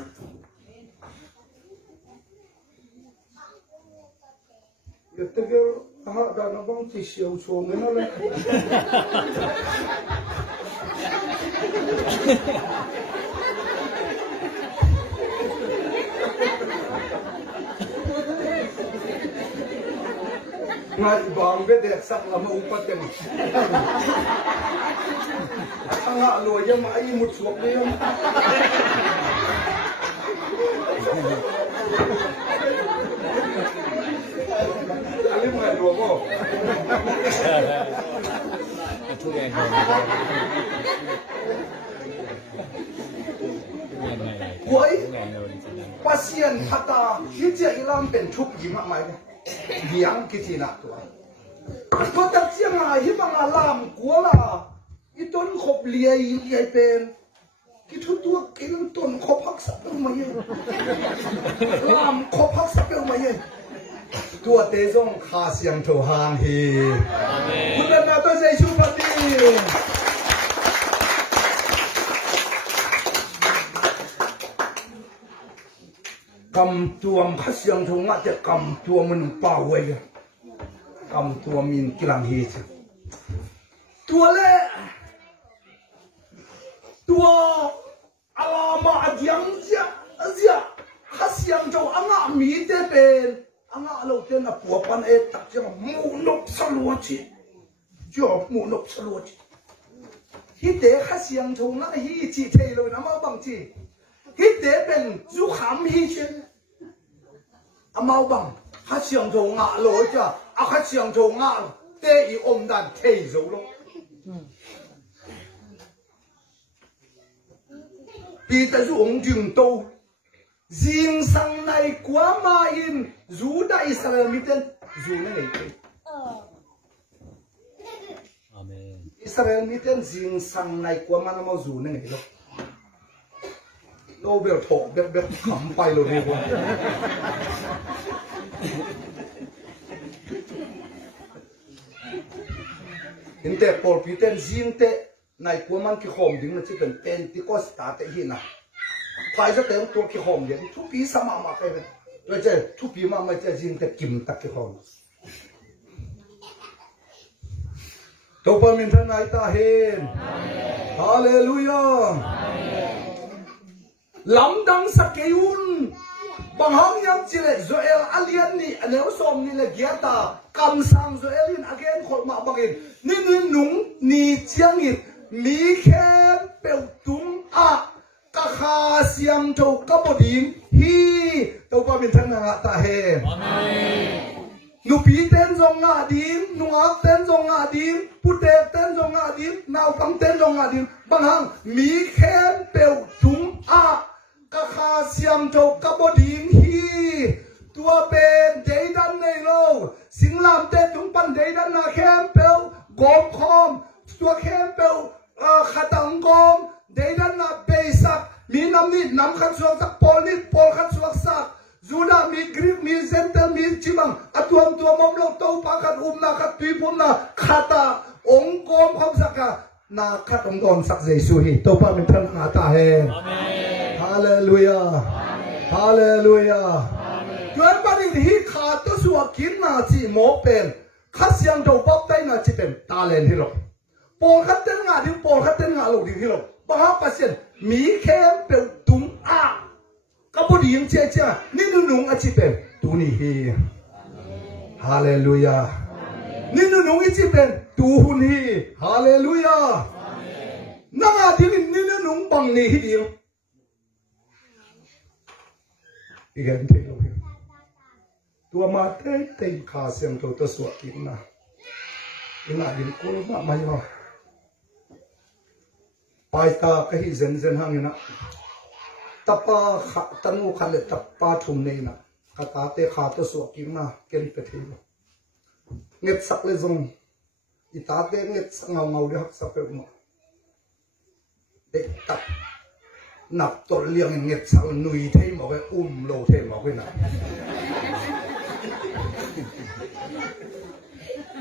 Itu dia agak dah nabang tisiau suami nolak. Ngai bang beda sak lama umpat kan. Angak lu aja mak ayi mut suap dia. Ali ngai lu apa? Itu yang Woi, pasien kata hijau ilam bentuk gimana macam? Yang kita nak tu. Kau tak siang lagi mengalam kuala. Itu kop liai pen. Kita tu kilang ton kop hak sampai rumahnya. Lam kop hak sampai rumahnya. Tua tezong Kha Siangtho hang hi. Kita nak tu saya cuba di. Kam tuam Kha Siangtho ngak je kam tuam menempau aja, kam tuam min kilang hiji. Tua le, tua alama adiang zia Kha Siangtho angak mi te pen, angak lo te na puapan tak jang munop saluaci, job munop saluaci. Hite Kha Siangtho ngak hiji te lo nama bang ci. Hite pen zu kham hiji. Amau bang, Kha Siangtho ngak lo cha, Kha Siangtho ngak te i dan te zo lo. Pi ta zu jing to, jing sang nai kwa ma in, zu da Israel miten, zu ne te. Amen. Israel miten jing sang nai kwa ma na mo zu ne lo. Lo bel thok bel kham pai lo ne ko. Inte por piten zinte nai kuaman ki khom ding na chi kan Pentecost ta te hi na phai za tem to ki khom yen thu pi sama ma pe ve je thu pi ma ma je zinte kim tak ki khom to pa min than nai ta hen hallelujah lam dang sakeyun Banghang yang cile Zoel alien ni aneu som ni le giata kam sang Zoelin again khol ma bangin ni nung ni chiangit mi khem peu tum a ka Kha Siangtho ka bodin hi to pa min thang nga ta he amen nu pi ten zong nga din nu ak ten zong nga din pute ten zong nga din nau kam ten zong nga din banghang mi khem peu tum a Kha Siangtho ka bodin hi tua ben dei dan nei lo sing lam te tung pan dei dan na khem peu gom khom tua khem peu khatang gom dei dan na peisak mi nam ni nam khat suak sak pol ni pol khat suak sak zuda mi grip mi zentel mi chimang atuam tua mom lo to pa khat na khat tui pum na khata ong gom khom saka na khat ong gom sak Jesu hi to pa min than nga ta he amen Hallelujah. Hallelujah. Tuan paling hi kha to Suahkikna chi mo pen Kha Siangtho bap tai na chi pen talent hi lo. Pol khat ten nga ding pol khat ten nga lo ding hi lo. Ba ha pasien mi khem pe tum a. Ka bo ding che cha ni nu nung a chi pen tu ni hi. Hallelujah. Ni nu nung i chi pen tu hun hi. Hallelujah. Na nga ding ni nu nung bang ni hi ding. Igen te lo tua ma te Kha Siangtho to Suahkikna ina din ko ma ma yo pai ta ka hi zen zen hang ina tapa tanu khale tapa thum nei na ka ta te Kha to Suahkikna ken pe the lo nget sak le zong i ta te nget sak ngau ngau de hak sak pe ma de tap nạp tội liêng nghiệp sao nuôi thế mà cái lô thế mà cái này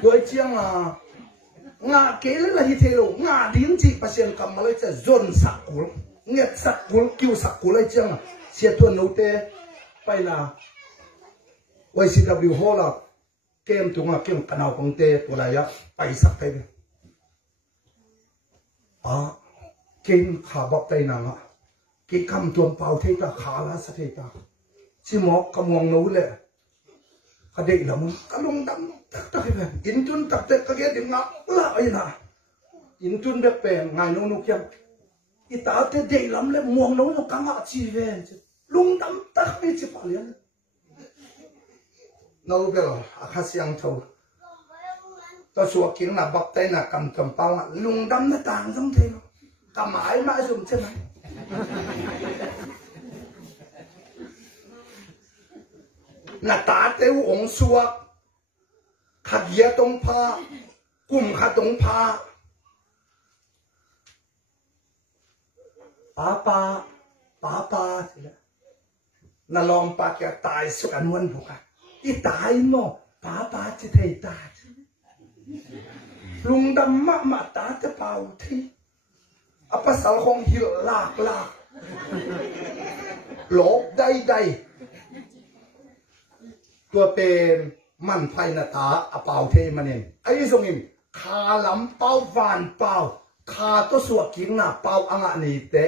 đôi chiang là ngã kế là như thế rồi ngã đến chỉ phát hiện cầm mà lấy sẽ dồn sạc cú nghiệp sạc cú kêu sạc cú lấy chiang là xe tuần nấu tê phải là YCW hall là kem tunga kem kanau pangte pulaya paisak te kem khabap te nanga ki kam tuam pau te ta khala sa te ta chimo kamong no le kadei lam kalung dam tak tak in tun tak te ka ge ding na la aina in tun be pe ngai no no kyam ita te dei lam le muang no no kanga chi ven lung dam tak ni chi palian no be Kha Siangtho ta Suahkikna bap te na kam tam pau lung dam na tang giống thế cả mãi mãi dùng chân này na ta teu ong suak khát gia tông pha cùng khát tông pha pa na lom pa kia tai suka nuan buka i tai no pa chỉ thầy ta lung đam ma ta te pau thi apa sal khong hil lak lop dai tua pen man phai na ta apau the manin ai zong im kha lam pau van pau kha to Suahkikna pau anga ni te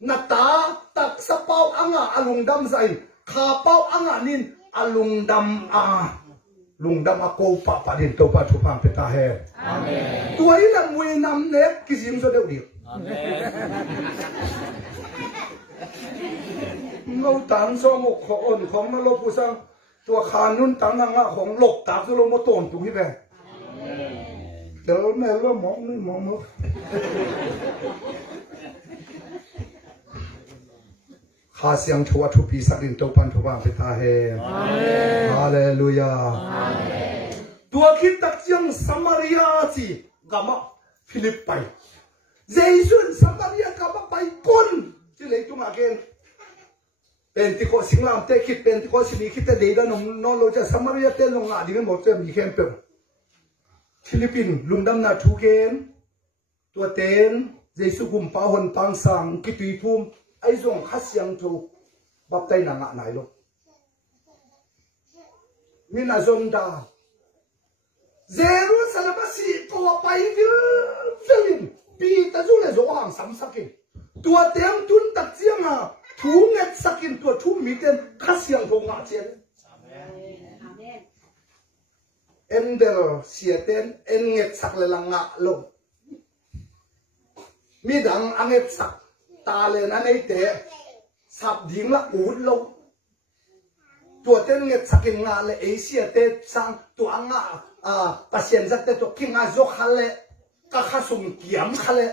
na ta tak sa pau anga alung dam zain kha pau anga nin alung dam a ko pa din to pa thu pang pe ta he amen tuai la mui nam ne kisim so deu dik ngô tán so một khó ổn không nó lô phụ sang tua khán nun tán năng ngã không lộc tạc cho lô một tổn tụ hi về đó này là mong đi mong mất Kha Siangtho thu pi sắc din tàu pan thu vang phải tha he Hallelujah tua khi tắc chiang Samaria chỉ gama Philippines Jesus Samaria gama bay con chỉ lấy tung again Pentecost singlam te kit Pentecost ni kit te da no lo cha Samaria te lo nga ding mo te mi khem pe Philippines lungdam na thu ken tua ten Jesus gum pa hon pang sang ki tui thum ai zong Kha Siangtho bap tai na nga nai lo mina zon da Jerusalem si ko pai vilin pi ta zu le zo hang sam sakin tua tem tun tak chiang a thu nget sakin tua thu mi ten Kha Siangtho nga chen amen endel siaten en nget sak le langa lo mi dang anget sak ta le na nei te sap ding la ut lo tua ten nget sakin nga le asia te sang tua nga pasien zat te to kinga zo khale ka khasum kiam khale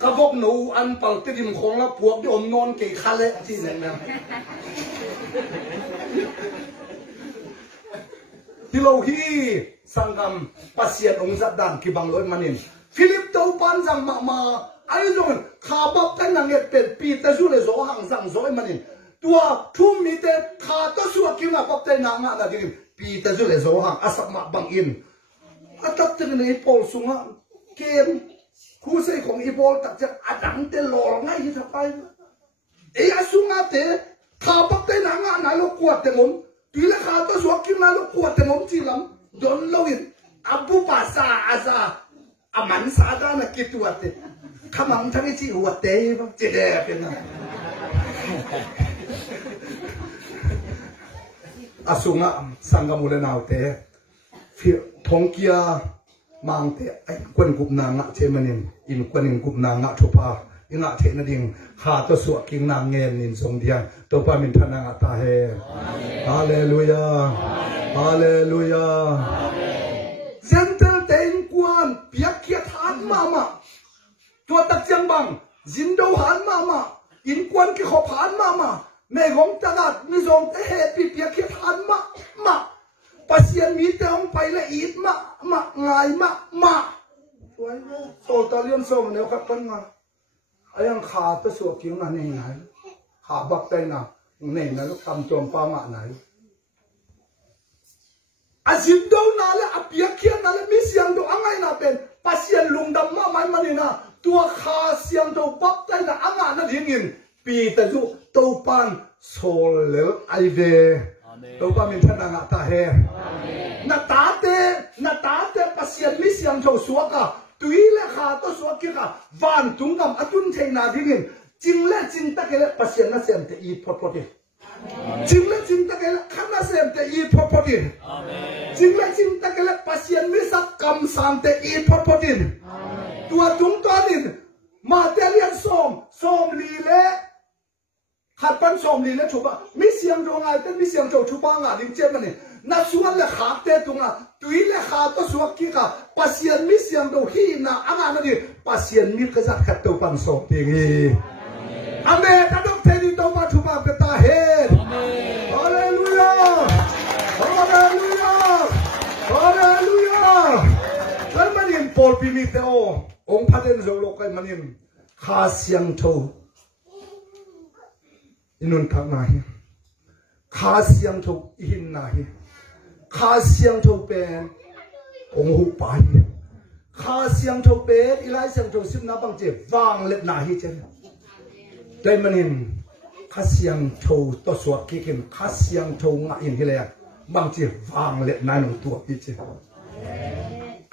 ka bok no an pal te dim khong la puak di om non ke khale chi nen na tilo hi sangam pasien ong zat dan ki bang loi manin Philip tau pan jang ma ai zong kha bap tan nang et pe pi ta zu le zo hang jang zoi manin tua thu mi te kha to Suahkikna bap te na nga na dim pi ta zu le zo hang asak ma bang in atak te nei pol sunga kem khu sei khong i bol tak jak adang te lor ngai hi thapai e asunga te kha bap te na nga na lo kwat te ngom ti le kha to Suahkikna lo kwat te ngom chi lam don lo in abu pa sa aza aman sa da na kituate kamang thang chi huate ba che de pe na asunga sangamule naute fi thongkia mangte ai kwan gup na nga che manin in kwanin gup na nga thopa ina the na ding kha to Suahkikna ngen nin song dia to pa min thana nga ta he hallelujah hallelujah gentle ten kwan piak kia than mama tua tak chiang bang jin do han mama in kwan ki khop han mama me gong tagat mi zong te he pi piak kia than ma pasien mi te ong pai le it ma ngai ma tuai so ta lian so ne khat pan ma ayang kha to Suahkikna nei nai kha bak tai na nei na kam chom pa ma nai azim do na le apia kia na le mi siang do angai na pen pasien lungdam ma mai manina tua Kha Siangtho bap tai na anga na dingin ปีแต่ยุโตปันโซเลลไอเดโตปันมินทนังตาเฮนาตาเตปัสยันมิเสียงโชสวกะตุยเลขาตัวสวกิกะวันตุงกำอจุนเทนาดิ่งจิงและจิงตะเกลปัสยันน่าเสียมเตอีพอพอดีจิงและจิงตะเกลขันน่าเสียมเตอีพอพอดีจิงและจิงตะเกลปัสยันมิสักกำสันเตอีพอพอดีตัวตุงตัวนี้มาเตเลียนส้มลีเล่ขัดปันส้มลีเล่ชุบะมิเสียงโรงงานเต้นมิเสียงโจชุบะงานลิงเจ็บมันนี่นักส่วนเล็กขาเตตุงะตุยเล็กขาตัวสวกกี้กะปัสยันมิเสียงโดฮีน่ะอ่างนั่นนี่ปัสยันมิกษัตริย์ขัดตัวปันส้มตีงี้อเมริกาดอกเทนิโตมาชุบะเปตาเฮดฮาเลลูยาฮาเลลูยาฮาเลลูยาแล้วมันยินปอลปิมิเตโอองค์พระเดชโจโลกไอมันยินข้าเสียงโทอินุนทักนาฮีข้าเสียงโทอินนาฮีข้าเสียงโทเป็นองค์หุบไปข้าเสียงโทเป็นอีไลเสียงโทสิบนับบังเจ็บวางเล็บนาฮีเจ้าได้มันยินข้าเสียงโทตัวสวดกินข้าเสียงโทงอินที่แรกบังเจ็บวางเล็บนายหนุ่มตัวอีเจ้า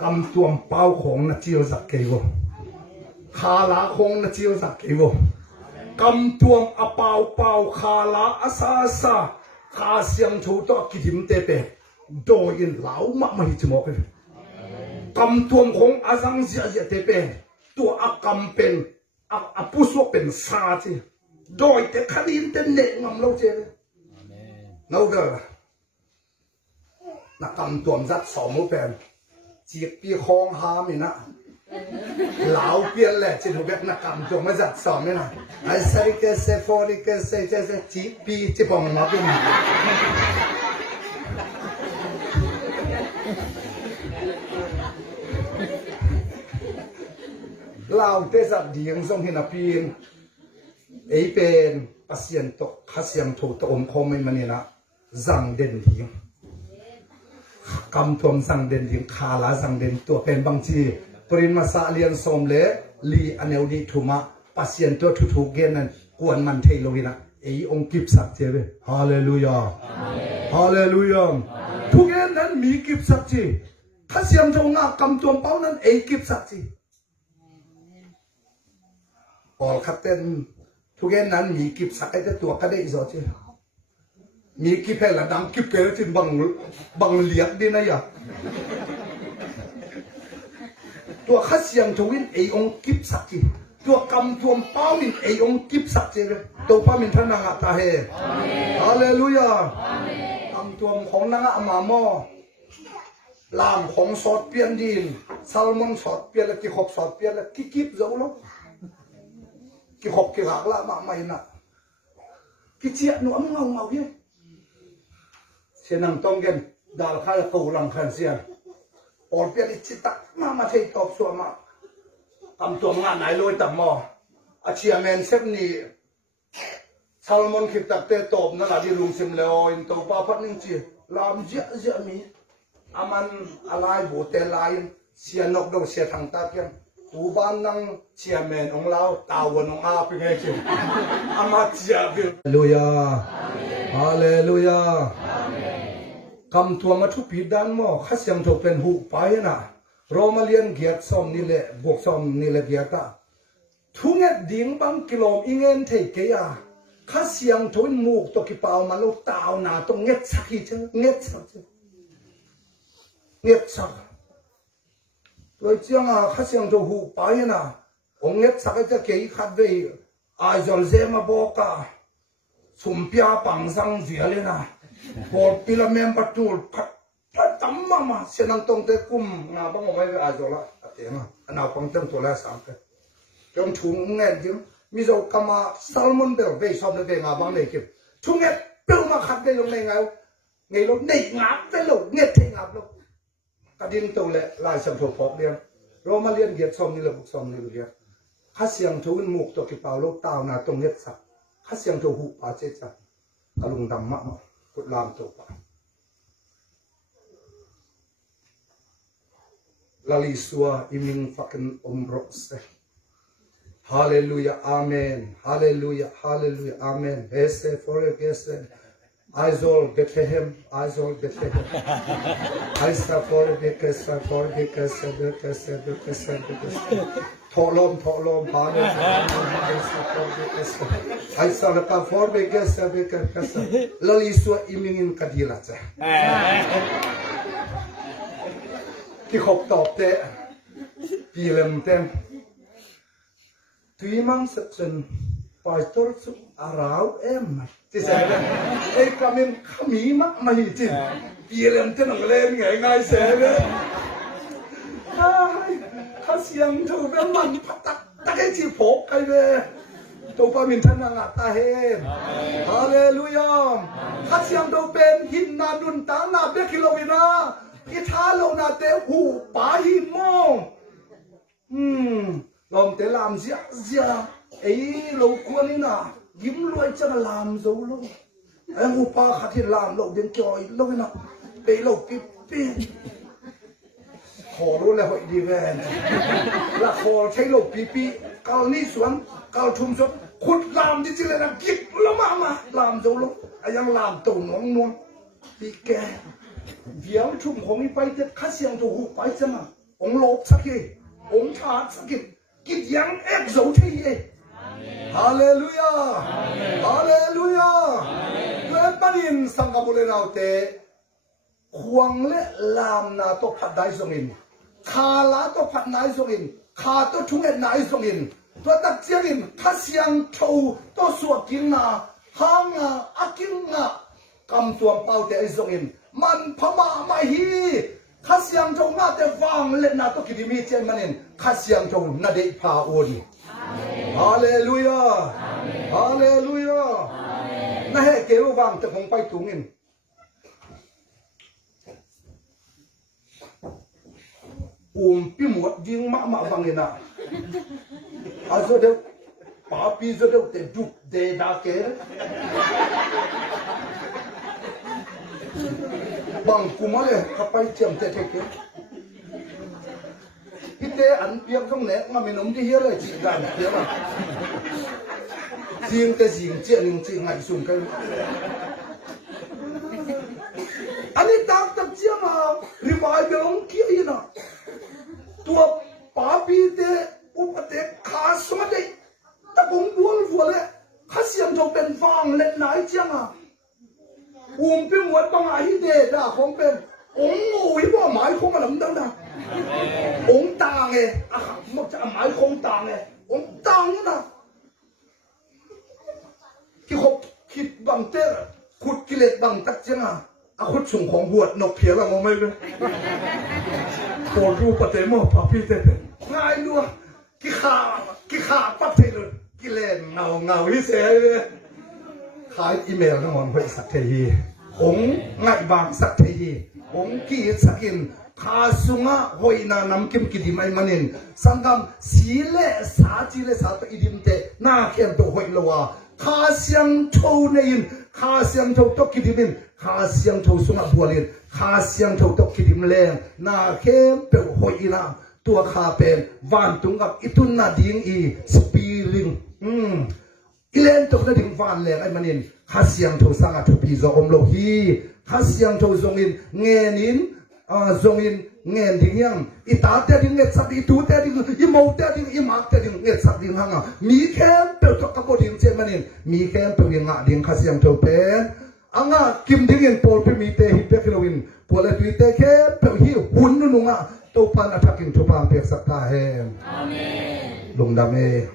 กำตัวเป้าของนักเจียวสักเกวขาลาของนักเจียวสักเกวกำตัวอเป้าขาลาอาซาขาเสียงชูตัวกิดิมเตเปโดยินเหลามาไม่จมอกเลยกำตัวของอาซังเสียเตเปตัวอักำเป็นอักผู้สวกเป็นซาจีโดยแต่คดีนเตเนงงำเราเจเลยเราเด้อนักกำตัวจัดสองมือเป็นจีบปีคองหามีนะเหลาเปลี่ยนแหละจิตหัวแบบนักกรรมจงมาจัดสอนไม่นะไอ้สริเกเซฟอริเกเซเจเซจีบปีจีบองมาเป็นเหลาเตสัดเดียงทรงหินปีนไอเป็นปัสยันตกข้าเสียงถูกตอมคมไม่มันนี่นะจังเด่นเดียงกำทวมสังเด่นยิงขาลาสังเด่นตัวเป็นบางทีปริมาสาเลียนสมเลลีอันเอวดีทุมาปัสยันตัวทุกเกนนั้นกวนมันเทโลวินะไอองกิบสักเจเบฮาเลลูยาฮาเลลูยาทุกเกนนั้นมีกิบสักจีข้าเสียงจงงากำทวมเป้านั้นไอกิบสักจีออลคัตเตนทุกเกนนั้นมีกิบสักไอตัวก็ได้อีสอจีมีกิเพลดังกิเพลที่บังเลียดดีนะยะตัวข้าเสียงทวินไอองกิบสักจีตัวกำตัวป้ามินไอองกิบสักจีตัวป้ามินพระนางตาเฮฮาเลลูยากำตัวของนางอามาโมลามของสอดเปียนดินซัลมอนสอดเปียนและกิขบสอดเปียนและกิบเจ้าลูกกิขบกิหักละมาไม่น่ะกิเจียหนูอ้ำเงาเฮ้เช่นนั้นต้องเกินดาลข้ากูลังขันเสียปอดเปียดิจิตตมาเทตอบส่วนมาทำตัวงานไหนลอยต่ำมออาเชียแมนเซฟนี่ชาวมอนคิดตักเตะตบนั่นแหละที่ลุงซิมเลวอินตัวป้าพัดนิ่งจีลามเยอะมีอามันอะไรบูเตลายเสียนกดงเสียทางตาเกียนตูบ้านนั่งเชียแมนของเราตาวันของอาเป็นไงจีอามาเจียบิลลูยาฮาเลลูยากำตัวมาทุกปีด้านหม้อข้าเสียงถูกเป็นหูไปนะโรมาเลียนเกียรติสมนี่แหละบวกสมนี่แหละเกียรติทุกเงี้ยดิ่งบางกิโลอิงเงินเทเกียข้าเสียงถูกมูกตัวกิเปามาลูกตาวนาตรงเงี้ยสักทีเจ้าเงี้ยสักเงี้ยสักเลยเจ้าข้าเสียงถูกหูไปนะองเงี้ยสักจะเกี่ยขัดไปอาจจะเซมาบอกะสุ่มพิอาปังสังเสียเลยนะพอพิลาเมมปัตูพัดตั้มมาเสนังตรงเตกุมงาบังออกมาอาจจะละเตียงอันเอาฟังเต็มตัวแล้วสามเป็นจงถุงเงี้ยจิมมิโซกามาซัลมอนเบลเวชอบเลยงาบังเลยกิบถุงเงี้ยเปลมาขัดได้ลงในเงาไงลงในงับได้ลงเงี้ยที่งับลงกระดิ่งตัวเลยลายสัมผัสพกเรียนโรมาเลียนเกียรติสมนี่เลยบุกสมนี่เลยข้าเสียงทุนหมกตัวกิเปาลูกตาวนาตรงเงี้ยสักข้าเสียงถูกหูป่าเจ๊จัดอารมณ์ดำมากกุดลามตัวป่าลาลิสัวอิมิงฟักกันอมรส Hallelujah, Amen. Hallelujah, Hallelujah, Amen. Ese for ese. Aizol Bethlehem, Aizol Bethlehem. Aisa for because Tolom, Hane. Aisa laka for because Laliswa imingin kadilatse. Ki hop top te, pilem tem. Tuimang section. Pastor su arau em thì sẽ là cái kamin khami mắc mày chứ bia lên thế nào lên ngày ngày sẽ đấy Kha Siangtho bên mình ta cái gì phổ cái về tôi qua mình thân là ta hết Hallelujah Kha Siangtho bên hin na đun ta na biết kilomina cái thà lâu na té hủ bá hin mong làm té làm gì ấy lâu qua đi nè kiếm luôn cho nó làm dấu luôn em mua pa khát thì làm lâu đến trời lâu nè để lâu cái khó luôn là hội đi về là khó thấy lâu pi cao ní xuống cao thùng xuống khut làm thì chỉ là kịp lắm mà làm dấu luôn anh đang làm tàu nón đi kè viếng thùng không đi bay chết Kha Siangtho hụt bay chân à ông lốp sắc gì ông thả sắc gì kịp viếng ép dấu thế gì Hallelujah, Hallelujah. Tuan panin sangka boleh naute, kuang le lam na to pat dai songin, kala to pat nai songin, kha to thunget nai songin. Tuan tak siangin Kha Siangtho to Suahkikna, hanga akinga kam tuam pau te songin. Man phama mai hi, Kha Siangtho na te vang le na to kidimi chen manin, Kha Siangtho na de pa on. Hallelujah, Hallelujah. Nãy hệ kéo vàng từ không bay tung in. Pi muat ding mak vàng in à. Azo đâu, papi zo đâu te duk de da ke. Bang kumale kapai cem te ke. Kita an piak không nè mà mình ông đi here rồi chị làm piak mà riêng cái gì chuyện chị ngại sùng cái anh ấy tác chia mà revival ông kia gì nào tua papi te upate khá số đấy ta cũng buông vừa đấy Kha Siangtho bên vàng lên nái chăng à bên một bằng ai để đã không bên ông ngồi vào máy không mà lắm đâu nào ông tàng nghe một chả máy không tàng nghe ông tàng nữa cái hộp thịt bằng tê khut kí lệ bằng tắc chăng à khut sùngของบวชนกเขียวเราไม่รู้โผล่รูปประเทศมั่วพาพี่เต้ง่ายด้วยกี่ขาปัดเทเลยกี่เล่นเงาที่เสียเลยขายอีเมลน้ำมันไปสักทีองง่ายบางสักทีองกี่สักกินKha sunga hoina namkim kidim ay manin sangam sile sa to idim te na khem to hoi lowa Kha Siangtho nein Kha Siangtho to kidimin Kha Siangtho sunga bualin Kha Siangtho to kidim leng na khem pe hoina tua kha pen van tungap itun na ding I spiring ilen to na ding van leng ay manin Kha Siangtho sanga to pi zo om lo hi Kha Siangtho zongin ngenin zongin ngen ding yang ita te ding nget sak itu te ding I mo te ding I mak te ding nget sak ding hanga mi khem pe to ka bo ding che manin mi khem pe nga ding Kha Siangtho pe anga kim ding in pol pe mi te hi pe kilowin pol pe te khe pe hi hun nu nga to pan athakin to pang pe sak ta he amen lung dam e